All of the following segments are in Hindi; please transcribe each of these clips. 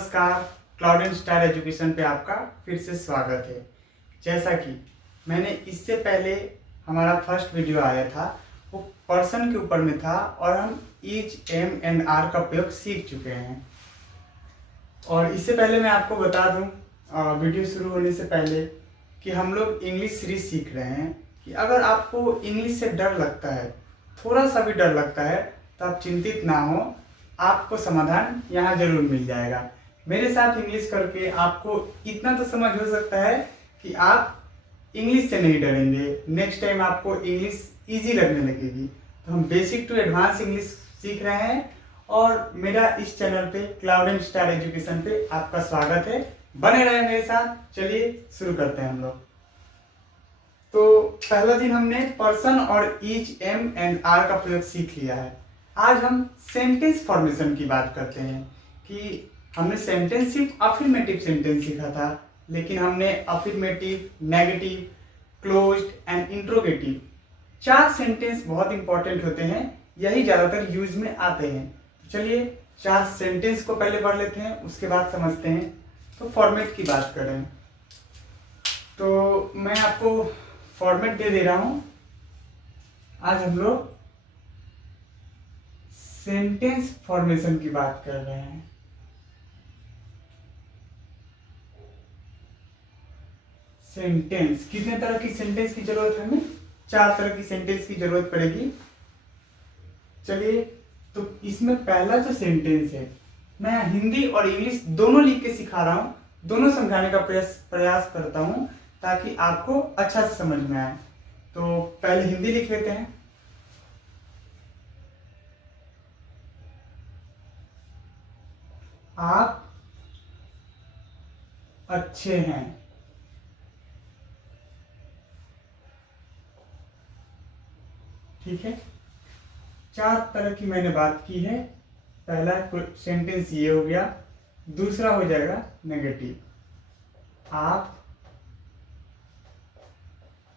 नमस्कार। क्लाउड एंड स्टार एजुकेशन पे आपका फिर से स्वागत है। जैसा कि मैंने इससे पहले हमारा फर्स्ट वीडियो आया था वो पर्सन के ऊपर में था और हम ईच एम एंड आर का प्रयोग सीख चुके हैं। और इससे पहले मैं आपको बता दूं वीडियो शुरू होने से पहले कि हम लोग इंग्लिश सीरीज सीख रहे हैं कि अगर आपको इंग्लिश से डर लगता है, थोड़ा सा भी डर लगता है, तो आप चिंतित ना हो, आपको समाधान यहाँ जरूर मिल जाएगा। मेरे साथ इंग्लिश करके आपको इतना तो समझ हो सकता है कि आप इंग्लिश से नहीं डरेंगे, नेक्स्ट टाइम आपको इंग्लिश इजी लगने लगेगी। तो हम बेसिक टू एडवांस इंग्लिश सीख रहे हैं और मेरा इस चैनल पे क्लाउड एंड स्टार एजुकेशन पे आपका स्वागत है। बने रहे मेरे साथ। चलिए शुरू करते हैं हम लोग। तो पहला दिन हमने पर्सन और ईच एम एंड आर का प्रयोग सीख लिया है। आज हम सेंटेंस फॉर्मेशन की बात करते हैं कि हमने सेंटेंस सिर्फ अफर्मेटिव सेंटेंस सीखा था, लेकिन हमने affirmative, negative, closed end interrogative 4 sentence बहुत इंपॉर्टेंट होते हैं, यही ज़्यादातर यूज में आते हैं। तो चलिए 4 सेंटेंस को पहले पढ़ लेते हैं, उसके बाद समझते हैं। तो फॉर्मेट की बात करें तो मैं आपको फॉर्मेट दे दे रहा हूं। आज हम लोग सेंटेंस फॉर्मेशन की बात कर रहे हैं। सेंटेंस, कितने तरह की सेंटेंस की जरूरत है हमें? 4 तरह की सेंटेंस की जरूरत पड़ेगी। चलिए, तो इसमें पहला जो सेंटेंस है, मैं हिंदी और इंग्लिश दोनों लिख के सिखा रहा हूं, दोनों समझाने का प्रयास करता हूं ताकि आपको अच्छा से समझ में आए। तो पहले हिंदी लिख लेते हैं। आप अच्छे हैं। ठीक है, 4 तरह की मैंने बात की है। पहला सेंटेंस ये हो गया। दूसरा हो जाएगा नेगेटिव। आप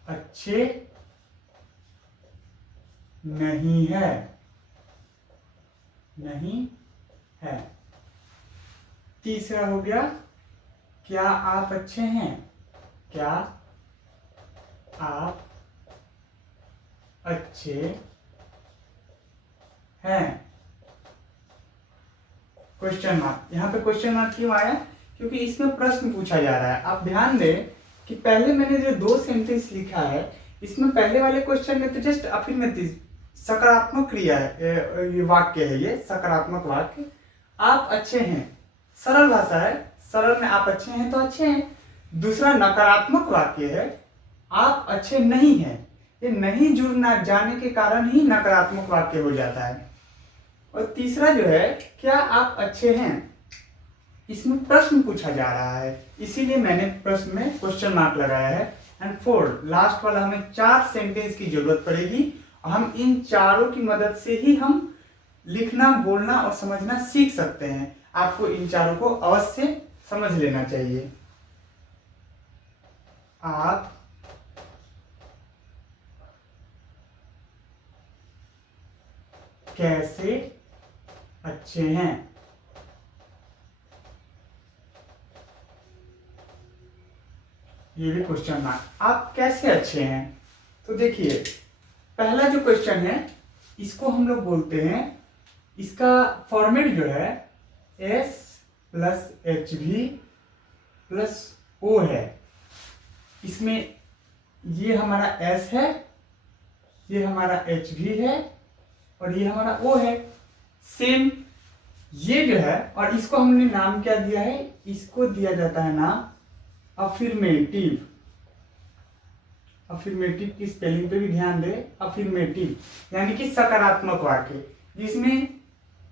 अच्छे नहीं है, नहीं है। तीसरा हो गया, क्या आप अच्छे हैं? क्या आप अच्छे हैं? Question mark. यहाँ पे क्वेश्चन मार्क क्यों आया? क्योंकि इसमें प्रश्न पूछा जा रहा है। आप ध्यान दें कि पहले मैंने जो 2 सेंटेंस लिखा है, इसमें पहले वाले क्वेश्चन में तो जस्ट अफर्मेटिव, सकारात्मक क्रिया है, ये वाक्य है, ये सकारात्मक वाक्य। आप अच्छे हैं, सरल भाषा है, सरल में आप अच्छे हैं तो अच्छे हैं। दूसरा नकारात्मक वाक्य है, आप अच्छे नहीं हैं। ये नहीं जुड़ना जाने के कारण ही नकारात्मक वाक्य हो जाता है। और तीसरा जो है, क्या आप अच्छे हैं, इसमें प्रश्न पूछा जा रहा है, इसीलिए मैंने प्रश्न में क्वेश्चन मार्क लगाया है। एंड 4 लास्ट वाला, हमें 4 सेंटेंस की जरूरत पड़ेगी और हम इन चारों की मदद से ही हम लिखना, बोलना और समझना सीख सकते हैं। आपको इन चारों को अवश्य समझ लेना चाहिए। आप कैसे अच्छे हैं? ये भी क्वेश्चन मार्क। आप कैसे अच्छे हैं? तो देखिए, पहला जो क्वेश्चन है, इसको हम लोग बोलते हैं, इसका फॉर्मेट जो है S plus HV plus O है। इसमें ये हमारा S है, ये हमारा HV है और ये हमारा O है। सेम ये जो है, और इसको हमने नाम क्या दिया है? इसको दिया जाता है नाम अफर्मेटिव। अफर्मेटिव की स्पेलिंग पे भी ध्यान दें। अफर्मेटिव यानी कि सकारात्मक वाक्य, जिसमें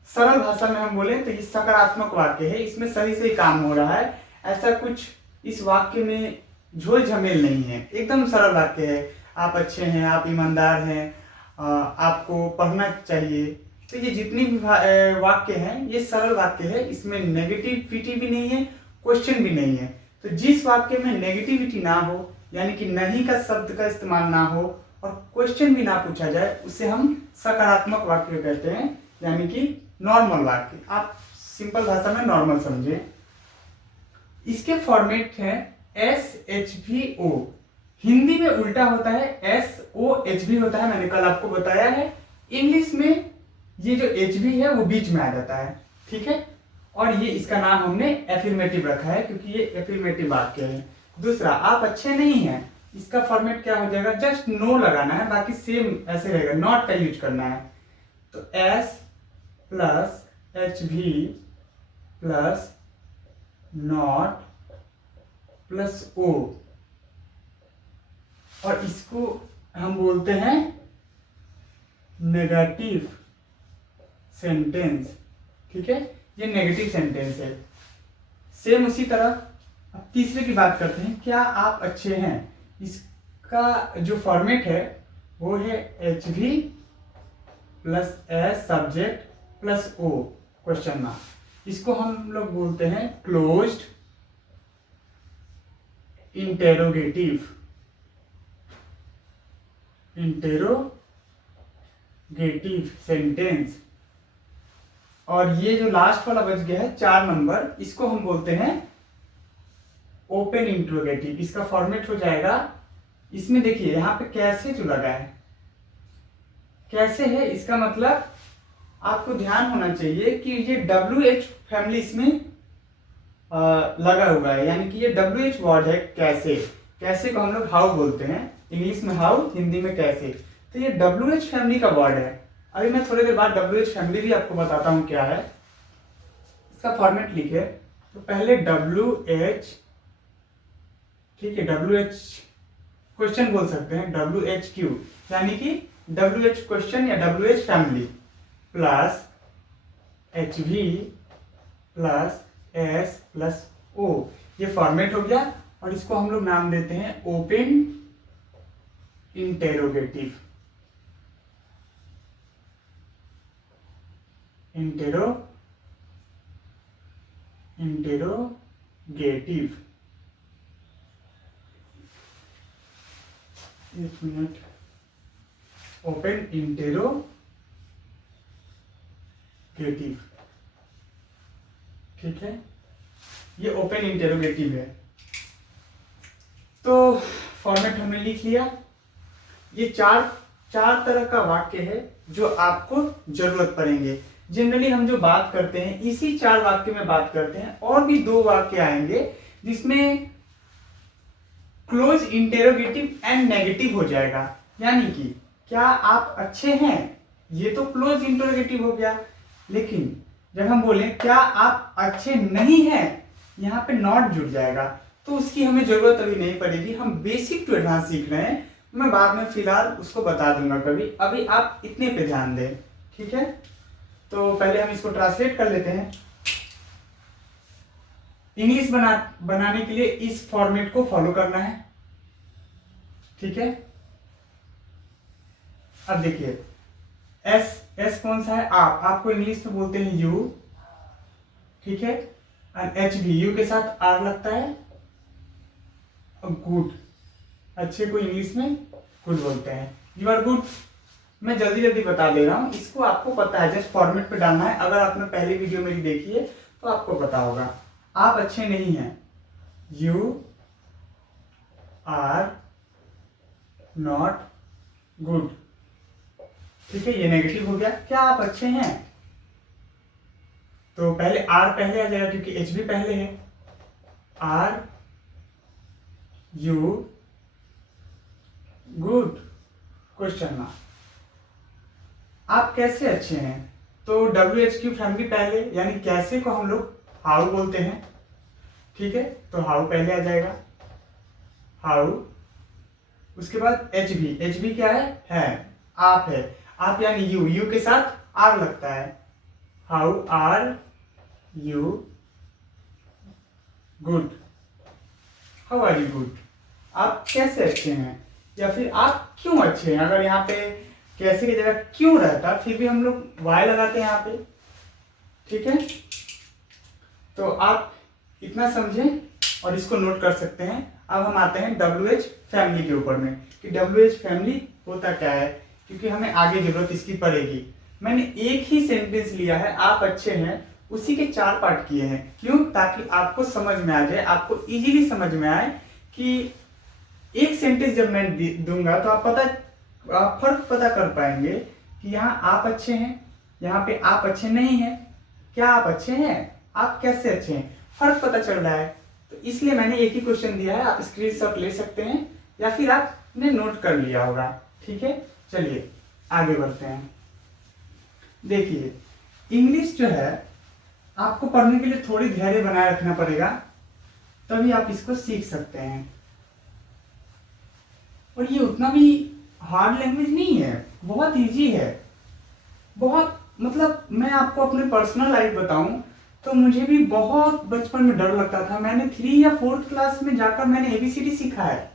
सरल भाषा में हम बोले तो ये सकारात्मक वाक्य है, इसमें सही से काम हो रहा है। ऐसा कुछ इस वाक्य में झोल झमेल नहीं है, एकदम सरल वाक्य है। आप अच्छे हैं, आप ईमानदार हैं, आपको पढ़ना चाहिए। तो ये जितनी भी वाक्य हैं, ये सरल वाक्य है, इसमें नेगेटिविटी भी नहीं है, क्वेश्चन भी नहीं है। तो जिस वाक्य में नेगेटिविटी ना हो, यानी कि नहीं का शब्द का इस्तेमाल ना हो और क्वेश्चन भी ना पूछा जाए, उसे हम सकारात्मक वाक्य कहते हैं, यानी कि नॉर्मल वाक्य। आप सिंपल भाषा में नॉर्मल समझें। इसके फॉर्मेट है SHVO। हिंदी में उल्टा होता है SOHV होता है, मैंने कल आपको बताया है। इंग्लिश में ये जो HV है वो बीच में आ जाता है, ठीक है। और ये इसका नाम हमने एफिर्मेटिव रखा है क्योंकि ये एफिर्मेटिव वाक्य है। दूसरा, आप अच्छे नहीं हैं, इसका फॉर्मेट क्या हो जाएगा, जस्ट नो लगाना है, बाकी सेम ऐसे रहेगा, नॉट का यूज करना है। तो S plus HV plus not plus O, और इसको हम बोलते हैं नेगेटिव सेंटेंस, ठीक है। ये नेगेटिव सेंटेंस है। सेम उसी तरह अब तीसरे की बात करते हैं, क्या आप अच्छे हैं। इसका जो फॉर्मेट है वो है HV plus S subject plus O question mark. इसको हम लोग बोलते हैं क्लोज्ड इंटेरोगेटिव सेंटेंस। और ये जो लास्ट वाला बच गया है 4 नंबर, इसको हम बोलते हैं ओपन इंट्रोगेटिव। इसका फॉर्मेट हो जाएगा, इसमें देखिए यहाँ पे कैसे जो लगा है, कैसे है, इसका मतलब आपको ध्यान होना चाहिए कि ये WH फैमिली इसमें लगा हुआ है, यानी कि ये WH वर्ड है। कैसे, कैसे को हम लोग हाउ बोलते हैं, इंग्लिश में हाउ, हिंदी में कैसे। तो ये WH फैमिली का वर्ड है। अभी मैं थोड़ी देर बाद WH फैमिली भी आपको बताता हूँ क्या है। इसका फॉर्मेट लिखे तो पहले WH, ठीक है, WH क्वेश्चन बोल सकते हैं, WHQ यानी कि WH क्वेश्चन या WH family plus HV plus S plus O, ये फॉर्मेट हो गया। और इसको हम लोग नाम देते हैं ओपन इंटेरोगेटिव, इंटेरोगेटिव। एक मिनट, ओपन इंटेरोगेटिव, ठीक है, ये ओपन इंटेरोगेटिव है। तो फॉर्मेट हमने लिख लिया। ये चार तरह का वाक्य है जो आपको जरूरत पड़ेंगे। जनरली हम जो बात करते हैं इसी 4 वाक्य में बात करते हैं, और भी 2 वाक्य आएंगे जिसमें क्लोज इंटेरोगेटिव एंड नेगेटिव हो जाएगा। यानी कि क्या आप अच्छे हैं, ये तो क्लोज इंटेरोगेटिव हो गया, लेकिन जब हम बोले क्या आप अच्छे नहीं हैं, यहाँ पे नॉट जुड़ जाएगा, तो उसकी हमें जरूरत अभी नहीं पड़ेगी। हम बेसिक टू एडवांस सीख रहे हैं, मैं बाद में फिलहाल उसको बता दूंगा कभी, अभी आप इतने पे ध्यान दें, ठीक है। तो पहले हम इसको ट्रांसलेट कर लेते हैं। इंग्लिश बनाने के लिए इस फॉर्मेट को फॉलो करना है, ठीक है। अब देखिए एस कौन सा है, आपको इंग्लिश में बोलते हैं यू, ठीक है। और HV, यू के साथ आर लगता है। और गुड, अच्छे को इंग्लिश में गुड बोलते हैं, यू आर गुड। मैं जल्दी जल्दी बता दे रहा हूं, इसको आपको पता है, जस्ट फॉर्मेट पे डालना है। अगर आपने पहली वीडियो मेरी देखी है तो आपको पता होगा। आप अच्छे नहीं हैं, यू आर नॉट गुड, ठीक है, ये नेगेटिव हो गया। क्या आप अच्छे हैं, तो पहले आर पहले आ जाएगा क्योंकि HV पहले है। Are you good question mark. आप कैसे अच्छे हैं, तो WHQ फैमिली पहले, यानी कैसे को हम लोग हाउ बोलते हैं, ठीक है। तो हाउ पहले आ जाएगा, हाउ। उसके बाद HV क्या है आप है, आप यानी यू के साथ आर लगता है। How are you good, how are you good, आप कैसे अच्छे हैं, या फिर आप क्यों अच्छे हैं। अगर यहाँ पे कैसे की जगह क्यों रहता, फिर भी हम लोग वाई लगाते हैं यहाँ पे, ठीक है। तो आप इतना समझें और इसको नोट कर सकते हैं। अब हम आते हैं WH फैमिली के ऊपर में, कि WH फैमिली होता क्या है, क्योंकि हमें आगे जरूरत इसकी पड़ेगी। मैंने एक ही सेंटेंस लिया है, आप अच्छे हैं, उसी के 4 पार्ट किए हैं। क्यों? ताकि आपको समझ में आ जाए, आपको इजीली समझ में आए कि एक सेंटेंस जब मैं दूंगा तो आप फर्क पता कर पाएंगे कि यहाँ आप अच्छे हैं, यहाँ पे आप अच्छे नहीं हैं। क्या आप अच्छे हैं? आप कैसे अच्छे हैं? फर्क पता चल रहा है। तो इसलिए मैंने एक ही क्वेश्चन दिया है, आप स्क्रीनशॉट ले सकते हैं या फिर आपने नोट कर लिया होगा। ठीक है, चलिए आगे बढ़ते हैं। देखिए, इंग्लिश जो है आपको पढ़ने के लिए थोड़ी धैर्य बनाए रखना पड़ेगा, तभी आप इसको सीख सकते हैं। और ये उतना भी हार्ड लैंग्वेज नहीं है, बहुत इजी है। बहुत मतलब मैं आपको अपने पर्सनल लाइफ बताऊं तो मुझे भी बहुत बचपन में डर लगता था। मैंने 3 या 4th क्लास में जाकर मैंने ABCD सीखा है।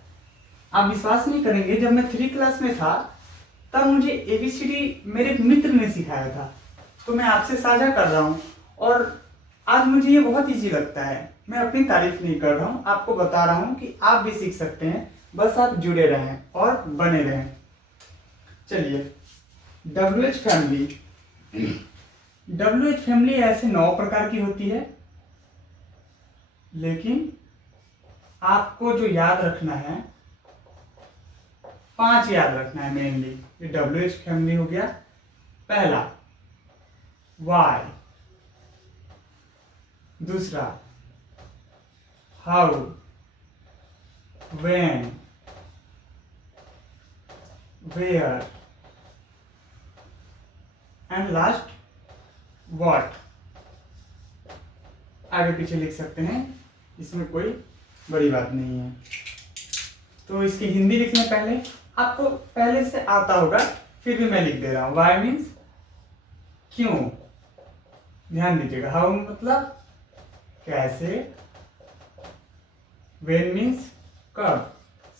आप विश्वास नहीं करेंगे, जब मैं 3 क्लास में था तब मुझे ABCD मेरे एक मित्र ने सिखाया था। तो मैं आपसे साझा कर रहा हूँ और आज मुझे ये बहुत इजी लगता है। मैं अपनी तारीफ नहीं कर रहा हूँ, आपको बता रहा हूँ कि आप भी सीख सकते हैं, बस आप जुड़े रहें और बने रहें। चलिए, WH फैमिली। WH फैमिली ऐसे 9 प्रकार की होती है, लेकिन आपको जो याद रखना है 5 याद रखना है मेनली। ये WH फैमिली हो गया। पहला वाई, दूसरा how, when, where and last what. आगे पीछे लिख सकते हैं, इसमें कोई बड़ी बात नहीं है। तो इसकी हिंदी लिखने पहले आपको पहले से आता होगा, फिर भी मैं लिख दे रहा हूं। वाई मीन्स क्यों, ध्यान दीजिएगा। हाउ मतलब कैसे, व्हेन मीन्स कब,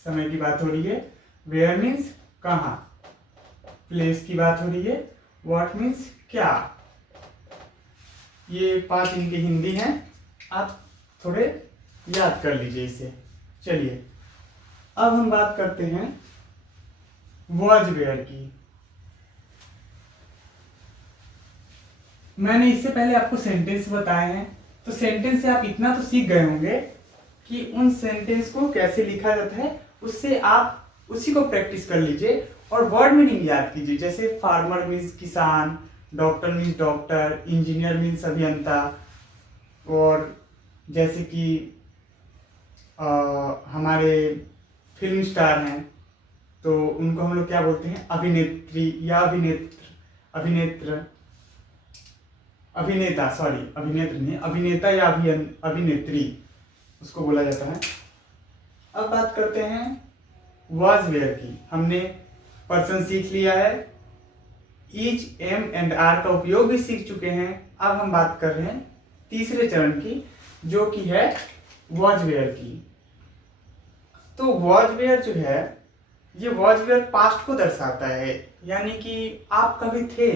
समय की बात हो रही है। वेयर मीन्स कहाँ, प्लेस की बात हो रही है। व्हाट मीन्स क्या। ये 5 इनकी हिंदी हैं, आप थोड़े याद कर लीजिए इसे। चलिए, अब हम बात करते हैं वॉज वेयर की। मैंने इससे पहले आपको सेंटेंस बताए हैं, तो सेंटेंस से आप इतना तो सीख गए होंगे कि उन सेंटेंस को कैसे लिखा जाता है, उससे आप उसी को प्रैक्टिस कर लीजिए और वर्ड मीनिंग याद कीजिए। जैसे फार्मर मीन्स किसान, doctor means doctor, engineer means अभियंता, और जैसे कि हमारे फिल्म स्टार हैं तो उनको हम लोग क्या बोलते हैं, अभिनेत्री या अभिनेता, सॉरी अभिनेत्री नहीं, अभिनेता या अभिनेत्री उसको बोला जाता है। अब बात करते हैं वॉज वेयर की। हमने पर्सन सीख लिया है, ईच, एम एंड आर का उपयोग भी सीख चुके हैं। अब हम बात कर रहे हैं तीसरे चरण की, जो कि है वॉज वेयर की। तो वॉज वेयर जो है, ये वॉज वेयर पास्ट को दर्शाता है, यानी कि आप कभी थे,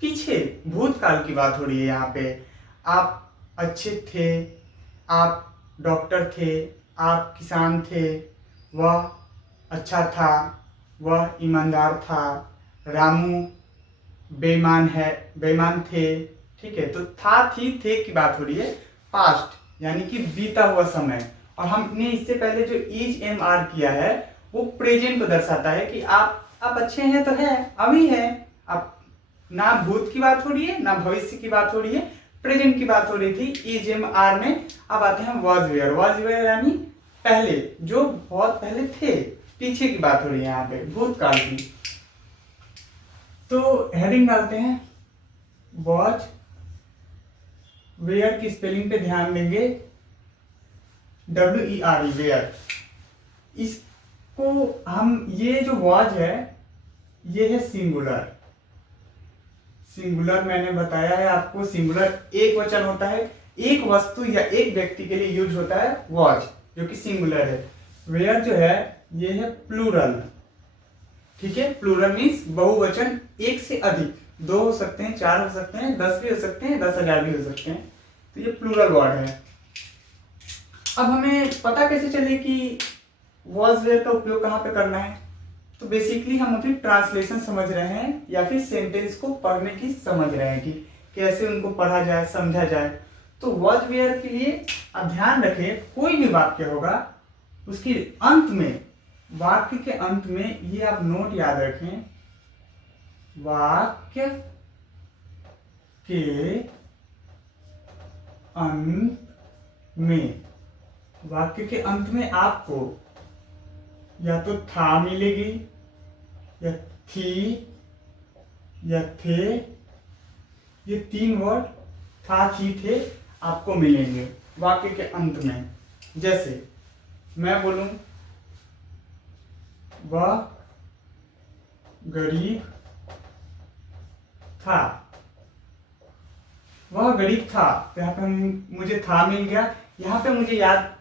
पीछे भूतकाल की बात हो रही है यहाँ पे। आप अच्छे थे, आप डॉक्टर थे, आप किसान थे, वह अच्छा था, वह ईमानदार था, रामू बेईमान थे। ठीक है, तो था, थी, थे की बात हो रही है, पास्ट यानी कि बीता हुआ समय। और हमने इससे पहले जो इज एम आर किया है वो प्रेजेंट को दर्शाता है कि आप अच्छे हैं तो है, अभी है। आप ना भूत की बात हो रही है ना भविष्य की बात हो रही है, प्रेजेंट की बात हो रही थी इज एम आर में। अब आते हैं वॉज वेयर यानी पहले, जो बहुत पहले थे, पीछे की बात हो रही है यहाँ पे, भूतकाल की। तो हेडिंग डालते हैं वॉज वेयर की स्पेलिंग पे ध्यान देंगे, WERE वेयर। इसको हम, ये जो वॉज है ये है सिंगुलर मैंने बताया है आपको। सिंगुलर एक वचन होता है, एक वस्तु या एक व्यक्ति के लिए यूज होता है वॉज, जो कि सिंगुलर है। वेयर जो है ये है प्लूरल। ठीक है, प्लूरल मीन्स बहुवचन, एक से अधिक, 2 हो सकते हैं, 4 हो सकते हैं, 10 भी हो सकते हैं, 10,000 भी हो सकते हैं। तो ये प्लूरल वर्ड है। अब हमें पता कैसे चले कि वॉज वेयर का उपयोग कहाँ पे करना है? तो बेसिकली हम अभी ट्रांसलेशन समझ रहे हैं या फिर सेंटेंस को पढ़ने की समझ रहे हैं कि कैसे उनको पढ़ा जाए, समझा जाए। तो वॉज वेयर के लिए आप ध्यान रखें, कोई भी वाक्य होगा उसके अंत में, वाक्य के अंत में ये आप नोट याद रखें, वाक्य के अंत में, वाक्य के अंत में आपको या तो था मिलेगी, या थी, या थे, ये 3 वर्ड था, थी, थे आपको मिलेंगे वाक्य के अंत में। जैसे मैं बोलूं वह गरीब था, वह गरीब था, तो यहाँ पे मुझे था मिल गया। यहाँ पे मुझे याद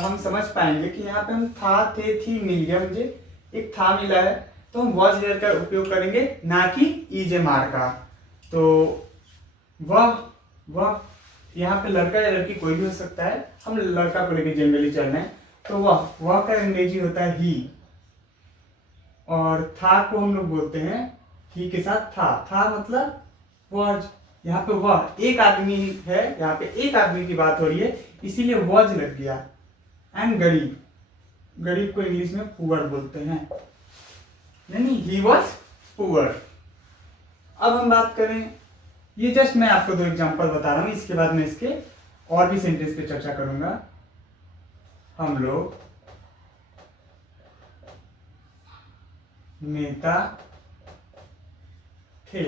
हम समझ पाएंगे कि यहाँ पे हम था, थे, थी मिल गया, मुझे एक था मिला है, तो हम वॉज वेयर का उपयोग करेंगे, ना कि इज ए मार का। तो वह यहाँ पे लड़का या लड़की कोई भी हो सकता है, हम लड़का को लेकर जनरली चल रहे हैं। तो वह का अंग्रेजी होता है ही, और था को हम लोग बोलते हैं ही के साथ था मतलब वॉज। यहाँ पे वह एक आदमी है, यहाँ पे एक आदमी की बात हो रही है, इसीलिए वॉज लग गया। एंड गरीब को इंग्लिश में पुअर बोलते हैं, यानी ही वॉज पुअर। अब हम बात करें, ये जस्ट मैं आपको 2 एग्जांपल बता रहा हूं, इसके बाद मैं इसके और भी सेंटेंस पे चर्चा करूंगा। हम लोग नेता थे,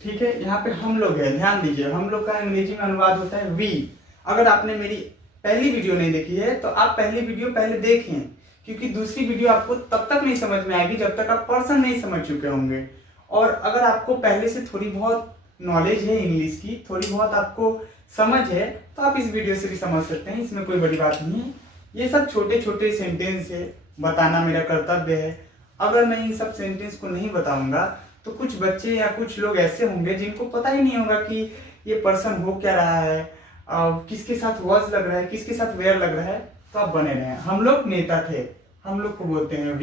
ठीक है। यहाँ पे हम लोग है, ध्यान दीजिए, हम लोग का अंग्रेजी में अनुवाद होता है वी। अगर आपने मेरी पहली वीडियो नहीं देखी है तो आप पहली वीडियो पहले देखें, क्योंकि दूसरी वीडियो आपको तब तक नहीं समझ में आएगी जब तक आप पर्सन नहीं समझ चुके होंगे। और अगर आपको पहले से थोड़ी बहुत नॉलेज है इंग्लिश की, थोड़ी बहुत आपको समझ है, तो आप इस वीडियो से भी समझ सकते हैं, इसमें कोई बड़ी बात नहीं है। ये सब छोटे छोटे सेंटेंस है, बताना मेरा कर्तव्य है। अगर मैं इन सब सेंटेंस को नहीं बताऊंगा तो कुछ बच्चे या कुछ लोग ऐसे होंगे जिनको पता ही नहीं होगा कि ये पर्सन हो क्या रहा है, किसके साथ वॉज लग रहा है, किसके साथ वेयर लग रहा है। तो आप बने रहे। हम लोग नेता थे, हम लोग को बोलते हैं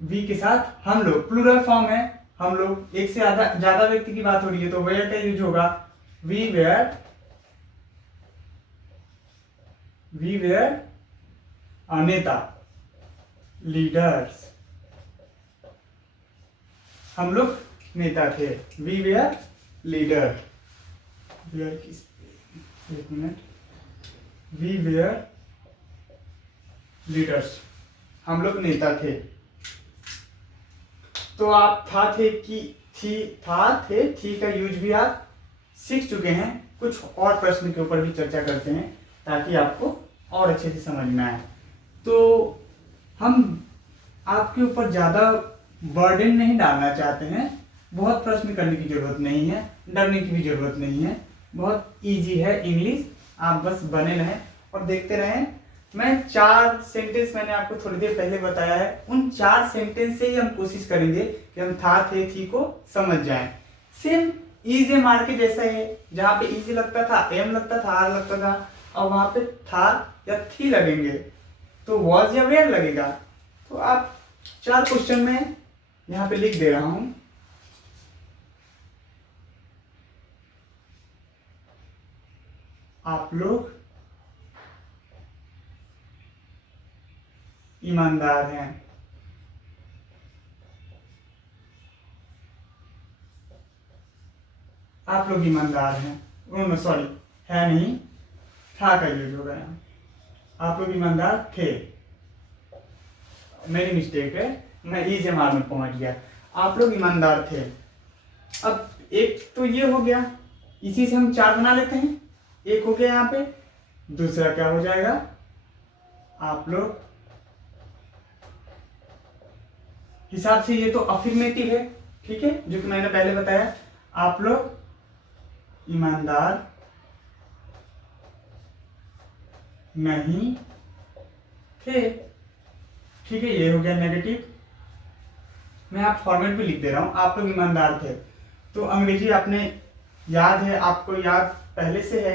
वी के साथ हम लोग, प्लूरल फॉर्म है, हम लोग, एक से ज्यादा व्यक्ति की बात हो रही है तो वेयर का यूज होगा। वी वेयर नेता, लीडर्स, हम लोग नेता थे, वी वेयर लीडर, एक मिनट, वी वेयर लीडर्स, हम लोग नेता थे। तो आप था, थे, की, थी, था, थे, थी का यूज भी आप सीख चुके हैं। कुछ और प्रश्न के ऊपर भी चर्चा करते हैं ताकि आपको और अच्छे से समझ में आए। तो हम आपके ऊपर ज्यादा बर्डन नहीं डालना चाहते हैं, बहुत प्रश्न करने की जरूरत नहीं है, डरने की भी जरूरत नहीं है, बहुत इजी है इंग्लिश। आप बस बने रहें और देखते रहें। मैं 4 सेंटेंस मैंने आपको थोड़ी देर पहले बताया है, उन 4 सेंटेंस से ही हम कोशिश करेंगे कि हम था, थे, थी को समझ जाएं। सेम इज ए मार के जैसा है, जहाँ पे इज लगता था, एम लगता था, आर लगता था, और वहां पे था या थी लगेंगे तो वॉज या वेयर लगेगा। तो आप 4 क्वेश्चन में यहाँ पे लिख दे रहा हूं। आप लोग ईमानदार हैं, आप लोग ईमानदार हैं, सॉरी है नहीं, था का यूज हो गया, आप लोग ईमानदार थे, मेरी मिस्टेक है, मैं ई जमात में पहुंच गया, आप लोग ईमानदार थे। अब एक तो ये हो गया, इसी से हम 4 बना लेते हैं, एक हो गया यहाँ पे, दूसरा क्या हो जाएगा, आप लोग, हिसाब से ये तो अफर्मेटिव है, ठीक है, जो कि मैंने पहले बताया, आप लोग ईमानदार नहीं थे, ठीक है, ये हो गया नेगेटिव। मैं आप फॉर्मेट भी लिख दे रहा हूं, आप लोग ईमानदार थे। तो अंग्रेजी आपने याद है, आपको याद पहले से है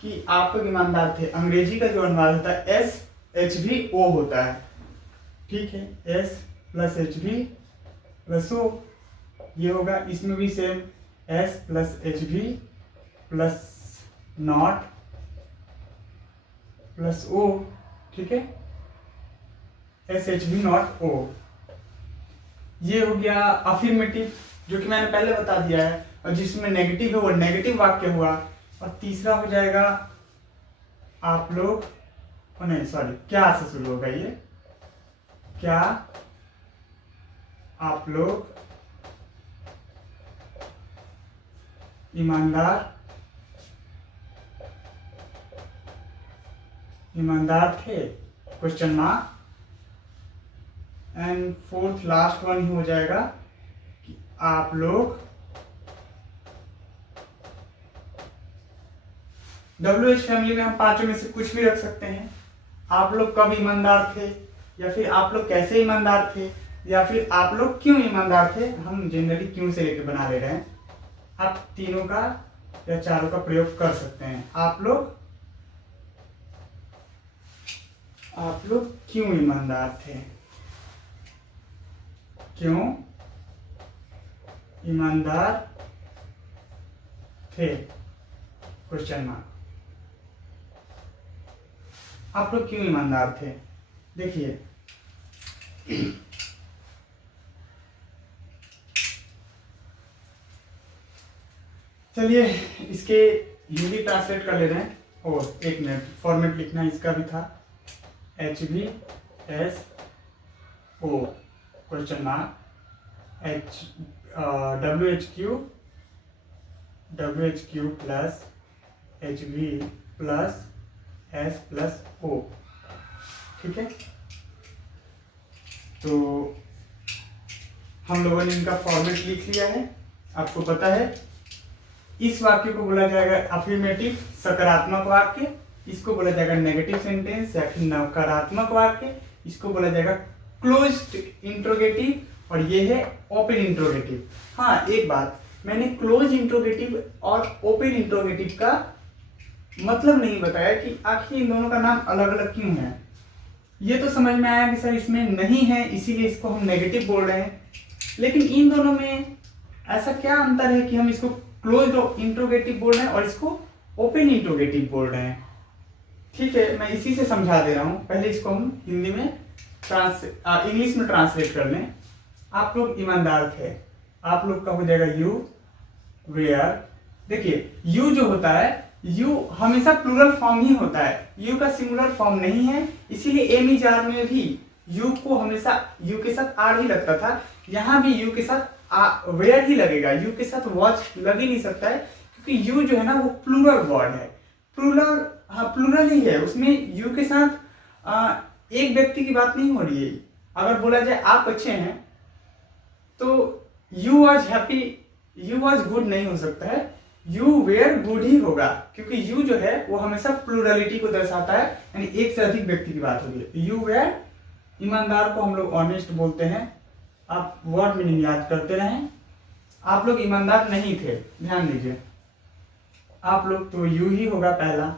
कि आप लोग ईमानदार थे। अंग्रेजी का जो अनुवाद होता है SHVO होता है, ठीक है, S + HV + O। ये होगा, इसमें भी same S plus H V plus not plus O, ठीक है, S H V not O. ये हो गया अफर्मेटिव, जो कि मैंने पहले बता दिया है, और जिसमें नेगेटिव है वो नेगेटिव वाक्य हुआ। और तीसरा हो जाएगा आप लोग, नहीं सॉरी, क्या से शुरू होगा ये, क्या आप लोग ईमानदार थे, question mark. And fourth last one ही हो जाएगा कि आप लोग WH फैमिली में हम पांचों में से कुछ भी रख सकते हैं। आप लोग कब ईमानदार थे, या फिर आप लोग कैसे ईमानदार थे, या फिर आप लोग क्यों ईमानदार थे। हम जनरली क्यों से लेके बना ले रहे हैं, आप तीनों का या चारों का प्रयोग कर सकते हैं। आप लोग क्यों ईमानदार थे, क्यों ईमानदार थे, क्वेश्चन मार्क। आप लोग क्यों ईमानदार थे, देखिए चलिए इसके हिंदी ट्रांसलेट कर ले रहे हैं। और एक मिनट, फॉर्मेट लिखना इसका भी था, H V S O question mark W H Q plus H V plus S plus O, ठीक है। तो हम लोगों ने इनका फॉर्मेट लिख लिया है। आपको पता है इस वाक्य को बोला जाएगा अफर्मेटिव सकारात्मक वाक्य, इसको बोला जाएगा नेगेटिव सेंटेंस या फिर नकारात्मक वाक्य, इसको बोला जाएगा क्लोज्ड इंट्रोगेटिव, और ये है ओपन इंट्रोगेटिव। हाँ एक बात, मैंने क्लोज इंट्रोगेटिव और ओपन इंट्रोगेटिव का मतलब नहीं बताया कि आखिर इन दोनों का नाम अलग अलग क्यों है। ये तो समझ में आया कि सर इसमें नहीं है इसीलिए इसको हम नेगेटिव बोल रहे हैं, लेकिन इन दोनों में ऐसा क्या अंतर है कि हम इसको क्लोज्ड इंट्रोगेटिव बोल रहे हैं और इसको ओपन इंट्रोगेटिव बोल रहे हैं। ठीक है, मैं इसी से समझा दे रहा हूँ। पहले इसको हम हिंदी में इंग्लिश में ट्रांसलेट कर लें। आप लोग ईमानदार थे, आप लोग का हो जाएगा यू वेयर। देखिए यू जो होता है, यू हमेशा प्लूरल फॉर्म ही होता है, यू का सिंगुलर फॉर्म नहीं है, इसीलिए एम इज आर में भी यू को हमेशा यू के साथ आर ही लगता था। यहाँ भी यू के साथ वेयर ही लगेगा, यू के साथ वॉच लग ही नहीं सकता है, क्योंकि यू जो है ना वो प्लूरल वर्ड है, प्लूरल, हाँ प्लूरल ही है, उसमें यू के साथ एक व्यक्ति की बात नहीं हो रही है। अगर बोला जाए आप अच्छे हैं तो you was happy, you was good नहीं हो सकता है, यू वेयर गुड ही होगा, क्योंकि यू जो है वो हमेशा प्लूरलिटी को दर्शाता है, यानी एक से अधिक व्यक्ति की बात होगी। यू वेयर, ईमानदार को हम लोग ऑनेस्ट बोलते हैं। आप वर्ड मीनिंग याद करते रहें। आप लोग ईमानदार नहीं थे, ध्यान दीजिए, आप लोग तो यू ही होगा पहला,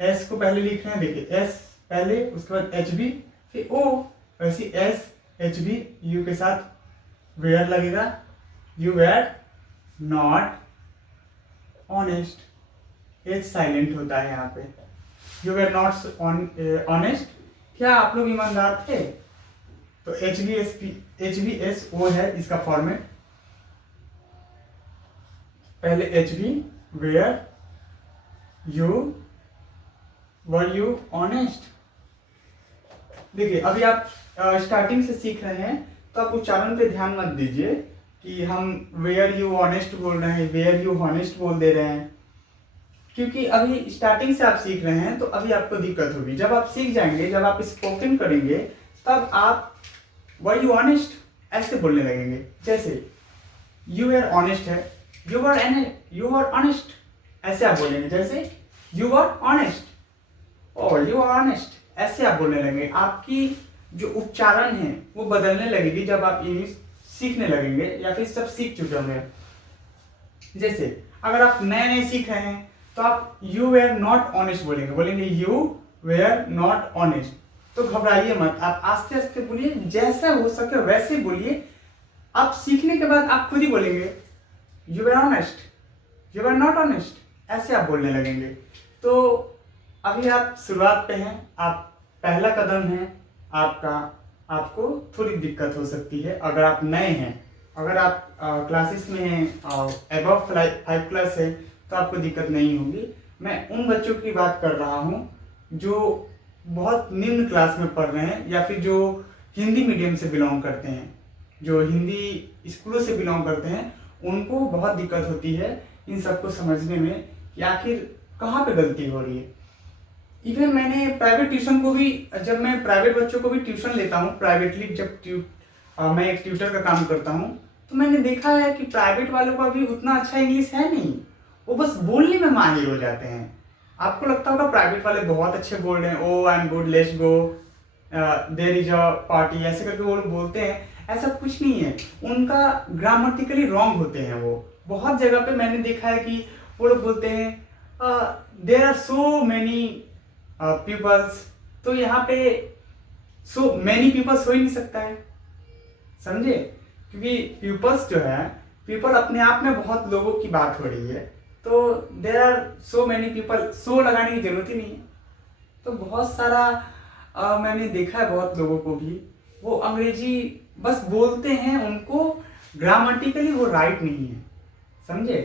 एस को पहले लिख रहे हैं, देखिए एस पहले, उसके बाद एच बी, फिर ओ, वैसे एस एच बी, यू के साथ वेयर लगेगा, you were not honest, H silent होता है यहाँ पे, यू वेयर नॉट ऑनेस्ट। क्या आप लोग ईमानदार थे? तो एच बी एस ओ है इसका फॉर्मेट, पहले H B were you were you honest. देखिए अभी आप स्टार्टिंग से सीख रहे हैं तो आप उच्चारण पे ध्यान मत दीजिए कि हम वेयर यू ऑनेस्ट बोल रहे हैं, वेयर यू हॉनेस्ट बोल दे रहे हैं, क्योंकि अभी स्टार्टिंग से आप सीख रहे हैं तो अभी आपको दिक्कत होगी। जब आप सीख जाएंगे, जब आप स्पोकन करेंगे, तब आप वर यू ऑनेस्ट ऐसे बोलने लगेंगे। जैसे यू आर ऑनेस्ट है, यू आर ऑनेस्ट ऐसे आप बोलेंगे। जैसे यू आर ऑनेस्ट और यू आर ऑनेस्ट ऐसे आप बोलने लगेंगे। आपकी जो उच्चारण है वो बदलने लगेगी जब आप इंग्लिश सीखने लगेंगे या फिर सब सीख चुके होंगे। जैसे अगर आप नए नए सीख रहे हैं तो आप यू वेयर नॉट ऑनेस्ट बोलेंगे यू वेयर नॉट ऑनेस्ट। तो घबराइए मत, आप आस्ते आस्ते बोलिए, जैसा हो सके वैसे बोलिए, आप सीखने के बाद आप खुद ही बोलेंगे you are honest, you are not honest, ऐसे आप बोलने लगेंगे। तो अभी आप शुरुआत पे हैं, आप पहला कदम है आपका, आपको थोड़ी दिक्कत हो सकती है अगर आप नए हैं। अगर आप क्लासेस में हैं, अबव 5 क्लास है, तो आपको दिक्कत नहीं होगी। मैं उन बच्चों की बात कर रहा हूँ जो बहुत निम्न क्लास में पढ़ रहे हैं, या फिर जो हिंदी मीडियम से बिलोंग करते हैं, जो हिंदी स्कूलों से बिलोंग करते हैं, उनको बहुत दिक्कत होती है इन सबको समझने में कि आखिर कहाँ पे गलती हो रही है। इवन मैंने प्राइवेट ट्यूशन को भी, जब मैं प्राइवेट बच्चों को भी ट्यूशन लेता हूँ प्राइवेटली, जब मैं एक ट्यूटर का काम करता हूँ, तो मैंने देखा है कि प्राइवेट वालों का भी उतना अच्छा इंग्लिश है नहीं, वो बस बोलने में माहिर हो जाते हैं। आपको लगता होगा प्राइवेट वाले बहुत अच्छे बोल रहे हैं, oh I am good, let's go, there is a party, ऐसे करके वो लोग बोलते हैं। ऐसा कुछ नहीं है, उनका ग्रामेटिकली रॉन्ग होते हैं। वो बहुत जगह पे मैंने देखा है कि वो लोग बोलते हैं there are so many peoples, तो यहाँ पे सो मैनी पीपल्स हो ही नहीं सकता है, समझे? क्योंकि पीपल्स जो है, पीपल अपने आप में बहुत लोगों की बात हो रही है, तो there are so many people, so लगाने की जरूरत ही नहीं है। तो बहुत सारा मैंने देखा है बहुत लोगों को भी, वो अंग्रेजी बस बोलते हैं, उनको ग्रामेटिकली वो राइट नहीं है, समझे?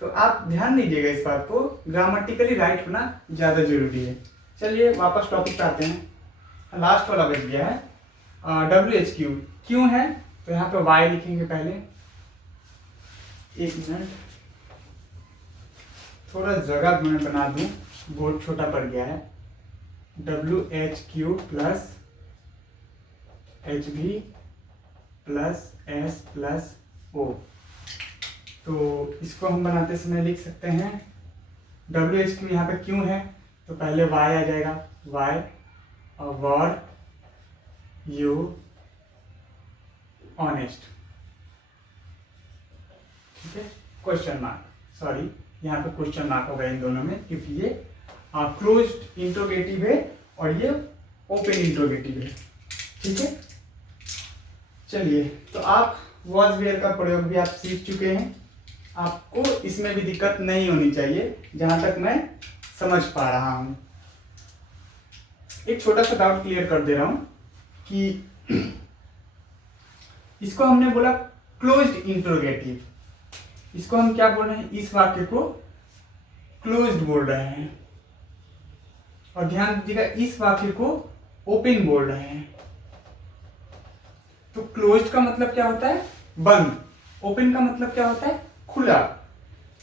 तो आप ध्यान दीजिएगा इस बात को, ग्रामेटिकली राइट होना ज़्यादा जरूरी है। चलिए वापस टॉपिक पे आते हैं। लास्ट वाला बच गया है WHQ, क्यों है? तो यहाँ पे वाई लिखेंगे पहले। एक मिनट, थोड़ा जगह मैं बना दूं, बोर्ड छोटा पड़ गया है। WHQ plus HV plus S plus O, तो इसको हम बनाते समय लिख सकते हैं WHQ, यहाँ पे क्यों है तो पहले Y आ जाएगा, Y और वर यू ऑनेस्ट, ठीक है? क्वेश्चन मार्क, सॉरी यहाँ पे क्वेश्चन मार्क होगा इन दोनों में, क्योंकि ये क्लोज्ड इंट्रोगेटिव है और ये ओपन इंट्रोगेटिव है, ठीक है? चलिए, तो आप वॉज वेयर का प्रयोग भी आप सीख चुके हैं, आपको इसमें भी दिक्कत नहीं होनी चाहिए जहां तक मैं समझ पा रहा हूं। एक छोटा सा डाउट क्लियर कर दे रहा हूं कि इसको हमने बोला क्लोज्ड इंट्रोगेटिव, इसको हम क्या बोल रहे हैं? इस वाक्य को क्लोज्ड बोल रहे हैं, और ध्यान दीजिएगा इस वाक्य को ओपन बोल रहे हैं। तो क्लोज्ड का मतलब क्या होता है? बंद। ओपन का मतलब क्या होता है? खुला।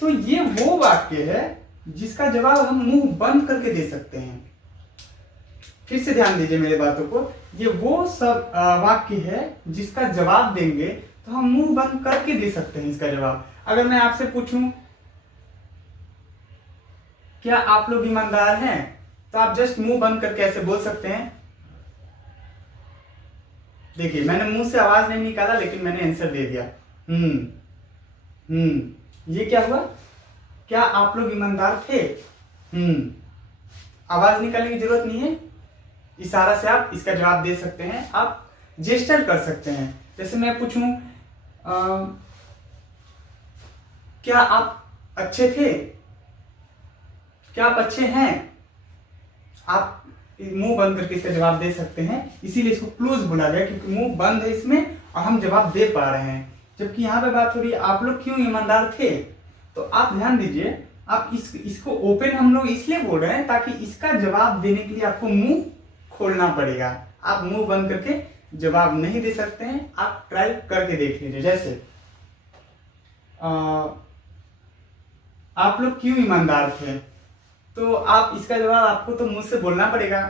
तो ये वो वाक्य है जिसका जवाब हम मुंह बंद करके दे सकते हैं। फिर से ध्यान दीजिए मेरे बातों को, ये वो सब वाक्य है जिसका जवाब देंगे तो हम मुंह बंद करके दे सकते हैं इसका जवाब। अगर मैं आपसे पूछूं क्या आप लोग ईमानदार हैं, तो आप जस्ट मुंह बंद करके ऐसे बोल सकते हैं। देखिए मैंने मुंह से आवाज नहीं निकाला, लेकिन मैंने आंसर दे दिया। ये क्या हुआ? क्या आप लोग ईमानदार थे? आवाज निकालने की जरूरत नहीं है, इशारा से आप इसका जवाब दे सकते हैं, आप जेस्चर कर सकते हैं। जैसे मैं पूछूं क्या आप अच्छे थे, क्या आप अच्छे हैं, आप मुंह बंद करके इसका जवाब दे सकते हैं। इसीलिए इसको क्लोज बोला गया, क्योंकि मुंह बंद है इसमें और हम जवाब दे पा रहे हैं। जबकि यहाँ पे बात हो रही है आप लोग क्यों ईमानदार थे, तो आप ध्यान दीजिए, आप इसको ओपन हम लोग इसलिए बोल रहे हैं ताकि इसका जवाब देने के लिए आपको मुंह खोलना पड़ेगा। आप मुंह बंद करके जवाब नहीं दे सकते हैं, आप ट्राई करके देख लीजिए। जैसे आप लोग क्यों ईमानदार थे, तो आप इसका जवाब आपको तो मुंह से बोलना पड़ेगा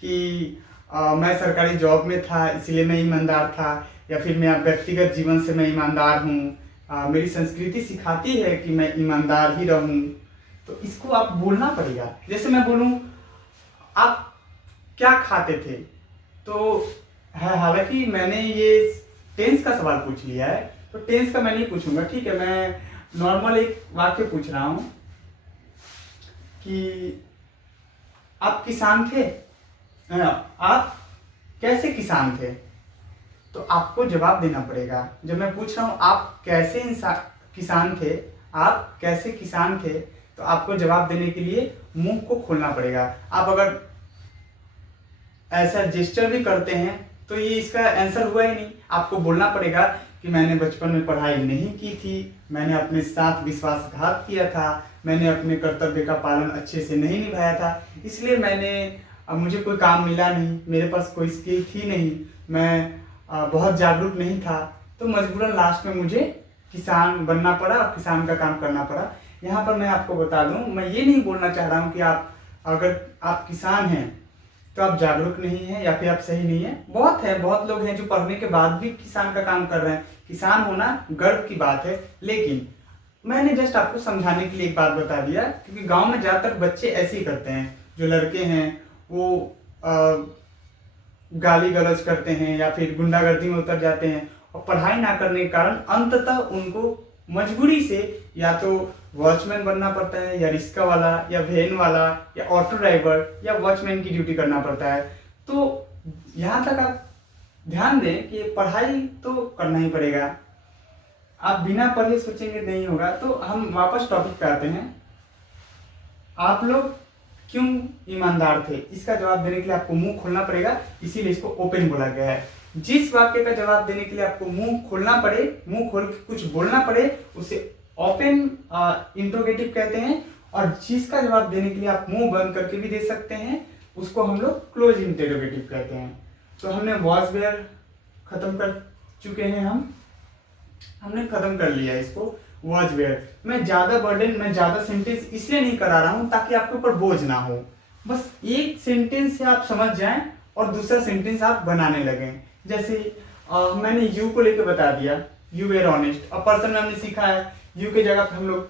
कि मैं सरकारी जॉब में था इसलिए मैं ईमानदार था, या फिर मैं व्यक्तिगत जीवन से मैं ईमानदार हूँ, मेरी संस्कृति सिखाती है कि मैं ईमानदार ही रहूँ। तो इसको आप बोलना पड़ेगा। जैसे मैं बोलूँ आप क्या खाते थे, तो हालांकि मैंने ये टेंस का सवाल पूछ लिया है, तो टेंस का मैं नहीं पूछूंगा, ठीक है? मैं नॉर्मल एक वाक्य पूछ रहा हूँ कि आप किसान थे, आप कैसे किसान थे, तो तो आपको जवाब देना पड़ेगा। जब मैं पूछ रहा हूँ आप कैसे किसान थे, आप कैसे किसान थे, तो आपको जवाब देने के लिए मुंह को खोलना पड़ेगा। आप अगर ऐसा जेस्चर भी करते हैं तो ये इसका आंसर हुआ ही नहीं। आपको बोलना पड़ेगा कि मैंने बचपन में पढ़ाई नहीं की थी, मैंने अपने साथ विश्वासघात किया था, मैंने अपने कर्तव्य का पालन अच्छे से नहीं निभाया था, इसलिए मुझे कोई काम मिला नहीं, मेरे पास कोई स्किल थी नहीं, मैं बहुत जागरूक नहीं था, तो मजबूरन लास्ट में मुझे किसान बनना पड़ा और किसान का काम करना पड़ा। यहाँ पर मैं आपको बता दूँ, मैं ये नहीं बोलना चाह रहा हूँ कि अगर आप किसान हैं तो आप जागरूक नहीं हैं या फिर आप सही नहीं है। बहुत लोग हैं जो पढ़ने के बाद भी किसान का काम कर रहे हैं। किसान होना गर्व की बात है, लेकिन मैंने जस्ट आपको समझाने के लिए एक बात बता दिया, क्योंकि गांव में ज़्यादातर बच्चे ऐसे ही करते हैं। जो लड़के हैं वो गाली गलौज करते हैं या फिर गुंडागर्दी में उतर जाते हैं, और पढ़ाई ना करने के कारण अंततः उनको मजबूरी से या तो वॉचमैन बनना पड़ता है, या रिक्शा वाला, या वैन वाला, या ऑटो ड्राइवर, या वॉचमैन की ड्यूटी करना पड़ता है। तो यहाँ तक आप ध्यान दें कि पढ़ाई तो करना ही पड़ेगा। आप बिना पढ़े सोचेंगे नहीं होगा। तो हम वापस टॉपिक पे आते हैं। आप लोग क्यों ईमानदार थे, इसका जवाब देने के लिए आपको मुंह खोलना पड़ेगा, इसीलिए इसको ओपन बोला गया है। जिस वाक्य का जवाब देने के लिए आपको मुंह खोलना पड़े, मुंह खोल के कुछ बोलना पड़े, उसे ओपन इंट्रोगेटिव कहते हैं। और जिसका जवाब देने के लिए आप मुंह बंद करके भी दे सकते हैं, उसको हम लोग क्लोज इंटरोगेटिव कहते हैं। तो हमने वॉज वेयर खत्म कर चुके हैं, हमने खत्म कर लिया इसको, वॉज वेयर। मैं ज्यादा सेंटेंस इसलिए नहीं करा रहा हूं ताकि आपके ऊपर बोझ ना हो। बस एक सेंटेंस से आप समझ जाएं और दूसरा सेंटेंस आप बनाने लगें। जैसे मैंने यू को लेकर बता दिया, यू वेयर ऑनेस्ट, और पर्सन में हमने सीखा है यू के जगह पे हम लोग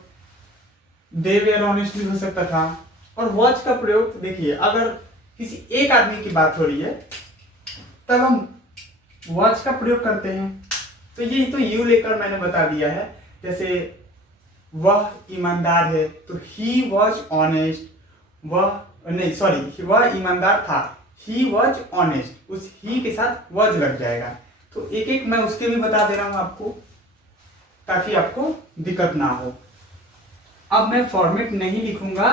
दे वेयर ऑनेस्ट भी हो सकता था। और वॉच का प्रयोग देखिए, अगर किसी एक आदमी की बात हो रही है तब हम वॉच का प्रयोग करते हैं। तो ये तो यू लेकर मैंने बता दिया है। जैसे वह ईमानदार है तो ही वॉज ऑनेस्ट, वह ईमानदार था, ही वॉज ऑनेस्ट, उस ही के साथ वॉज लग जाएगा। तो एक एक मैं उसके भी बता दे रहा हूं आपको, ताकि आपको दिक्कत ना हो। अब मैं फॉर्मेट नहीं लिखूंगा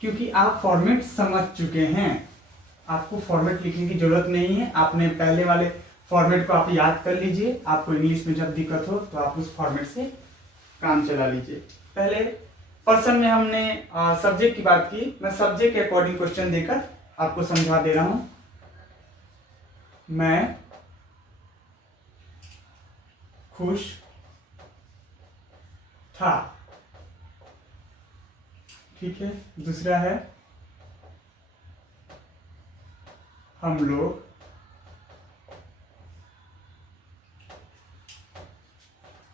क्योंकि आप फॉर्मेट समझ चुके हैं, आपको फॉर्मेट लिखने की जरूरत नहीं है। आपने पहले वाले फॉर्मेट को आप याद कर लीजिए, आपको इंग्लिश में जब दिक्कत हो तो आप उस फॉर्मेट से काम चला लीजिए। पहले पर्सन में हमने सब्जेक्ट की बात की, मैं सब्जेक्ट के अकॉर्डिंग क्वेश्चन देकर आपको समझा दे रहा हूं। मैं खुश था, ठीक है। दूसरा है हम लोग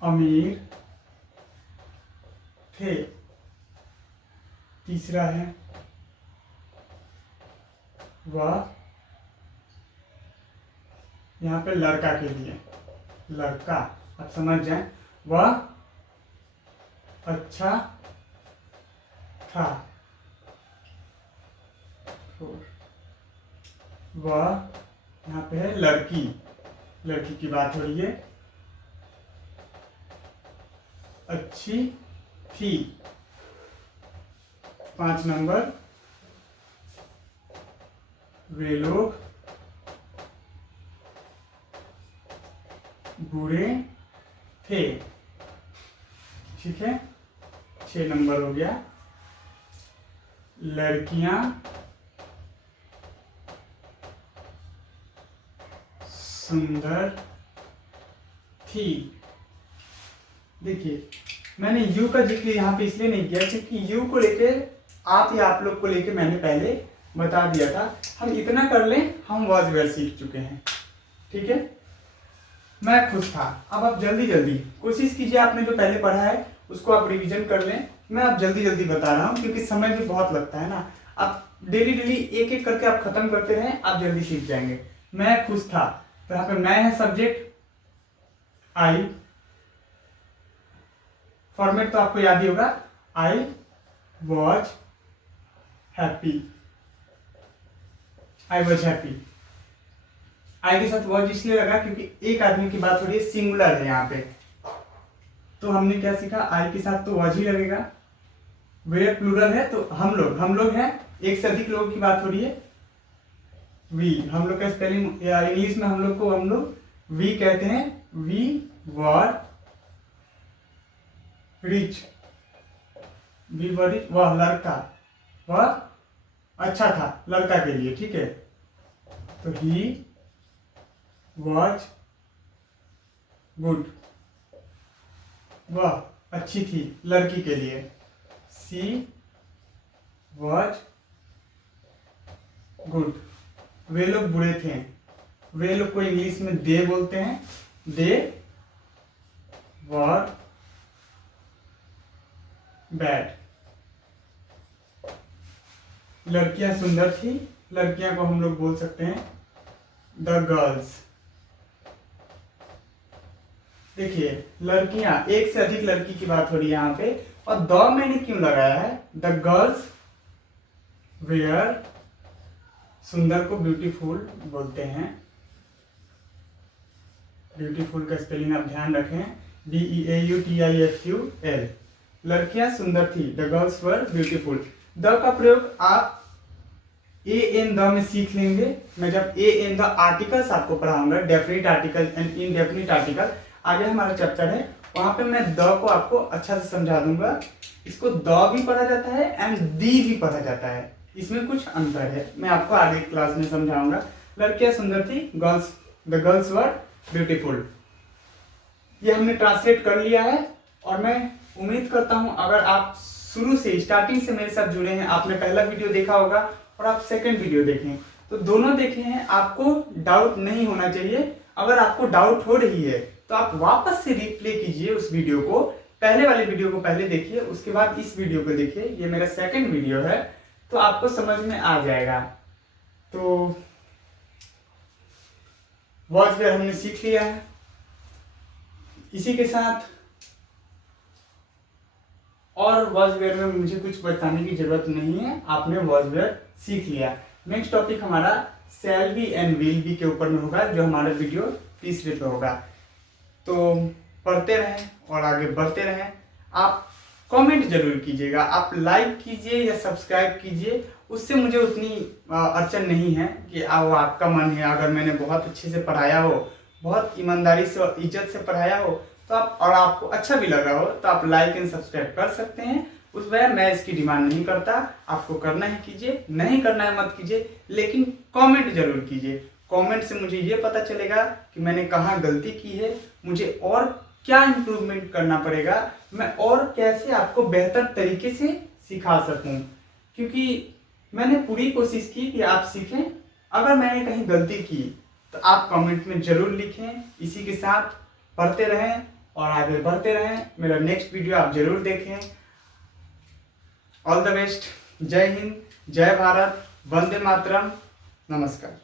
अमीर थे। तीसरा है वह, यहाँ पे लड़का के लिए, लड़का आप समझ जाए, वह अच्छा था। वह, यहाँ पे है लड़की, लड़की की बात हो रही है, अच्छी थी। 5 नंबर, वे लोग बुरे थे, ठीक है। 6 नंबर हो गया, लड़कियां सुंदर थी। देखिए मैंने यू का जिक्र यहाँ पे इसलिए नहीं किया क्योंकि यू को लेके आप या आप लोग को लेके मैंने पहले बता दिया था। हम इतना कर लें, हम वॉज वेयर सीख चुके हैं, ठीक है। मैं खुश था। अब आप जल्दी जल्दी कोशिश कीजिए, आपने जो पहले पढ़ा है उसको आप रिवीजन कर लें। मैं आप जल्दी जल्दी बता रहा हूँ क्योंकि समय भी बहुत लगता है ना। आप डेली डेली एक एक करके आप खत्म करते रहें, आप जल्दी सीख जाएंगे। मैं खुश था, तो यहाँ पे मैं है सब्जेक्ट, आई, फॉर्मेट तो आपको याद ही होगा, I was happy, I was happy. I के साथ वॉज इसलिए लगा क्योंकि एक आदमी की बात हो रही है, सिंगुलर है यहाँ पे। तो हमने क्या सीखा, आई के साथ तो वॉज ही लगेगा। वे प्लूरल है तो हम लोग हैं, एक से अधिक लोगों की बात हो रही है, वी। हम लोग का स्पेलिंग इंग्लिश में हम लोग वी कहते हैं, we were rich. We were rich, वह लड़का, वह अच्छा था लड़का के लिए, ठीक है। तो ही वॉज गुड, वह अच्छी थी लड़की के लिए। सी वॉज गुड, वे लोग बुरे थे। वे लोग को इंग्लिश में दे बोलते हैं, दे वर बैड। लड़कियां सुंदर थी, लड़कियां को हम लोग बोल सकते हैं द गर्ल्स। देखिए लड़कियां, एक से अधिक लड़की की बात हो रही है यहाँ पे, और द मैंने क्यों लगाया है, द गर्ल्स वेयर, सुंदर को ब्यूटीफुल बोलते हैं। ब्यूटीफुल का स्पेलिंग आप ध्यान रखें, BEAUTIFUL। लड़कियां सुंदर थी, the girls were beautiful. The का प्रयोग आप ए एन द में सीख लेंगे। मैं जब ए एन द आर्टिकल्स आपको पढ़ाऊंगा, definite article and indefinite article, आगे हमारा चैप्टर है, वहां पे मैं द को आपको अच्छा से समझा दूंगा। इसको द भी पढ़ा जाता है एंड दी भी पढ़ा जाता है, इसमें कुछ अंतर है, मैं आपको आगे क्लास में समझाऊंगा। लड़कियां सुंदर थी, girls, the girls were beautiful. ये हमने ट्रांसलेट कर लिया है, और मैं उम्मीद करता हूं अगर आप शुरू से स्टार्टिंग से मेरे साथ जुड़े हैं, आपने पहला वीडियो देखा होगा और आप सेकंड वीडियो देखें, तो दोनों देखे हैं, आपको डाउट नहीं होना चाहिए। अगर आपको डाउट हो रही है तो आप वापस से रिप्ले कीजिए उस वीडियो को, पहले वाले वीडियो को पहले देखिए, उसके बाद इस वीडियो को देखिए, ये मेरा सेकंड वीडियो है, तो आपको समझ में आ जाएगा। तो वॉज वेयर हमने सीख लिया है। इसी के साथ और वॉज वेयर में मुझे कुछ बताने की जरूरत नहीं है, आपने वॉज वेयर सीख लिया। नेक्स्ट टॉपिक हमारा shall be and will be के ऊपर में होगा, जो हमारा वीडियो तीसरे पे होगा। तो पढ़ते रहें और आगे बढ़ते रहें। आप कमेंट जरूर कीजिएगा, आप लाइक कीजिए या सब्सक्राइब कीजिए, उससे मुझे उतनी अड़चन नहीं है कि वो आपका मन है। अगर मैंने बहुत अच्छे से पढ़ाया हो, बहुत ईमानदारी से और इज्जत से पढ़ाया हो, तो आप, और आपको अच्छा भी लगा हो, तो आप लाइक एंड सब्सक्राइब कर सकते हैं। उस वजह मैं इसकी डिमांड नहीं करता, आपको करना है कीजिए, नहीं करना है मत कीजिए, लेकिन कमेंट जरूर कीजिए। कमेंट से मुझे ये पता चलेगा कि मैंने कहाँ गलती की है, मुझे और क्या इम्प्रूवमेंट करना पड़ेगा, मैं और कैसे आपको बेहतर तरीके से सिखा सकूं। क्योंकि मैंने पूरी कोशिश की कि आप सीखें। अगर मैंने कहीं गलती की तो आप कमेंट में जरूर लिखें। इसी के साथ पढ़ते रहें और आगे बढ़ते रहें। मेरा नेक्स्ट वीडियो आप जरूर देखें। All the best. जय हिंद, जय भारत, वंदे मातरम, नमस्कार।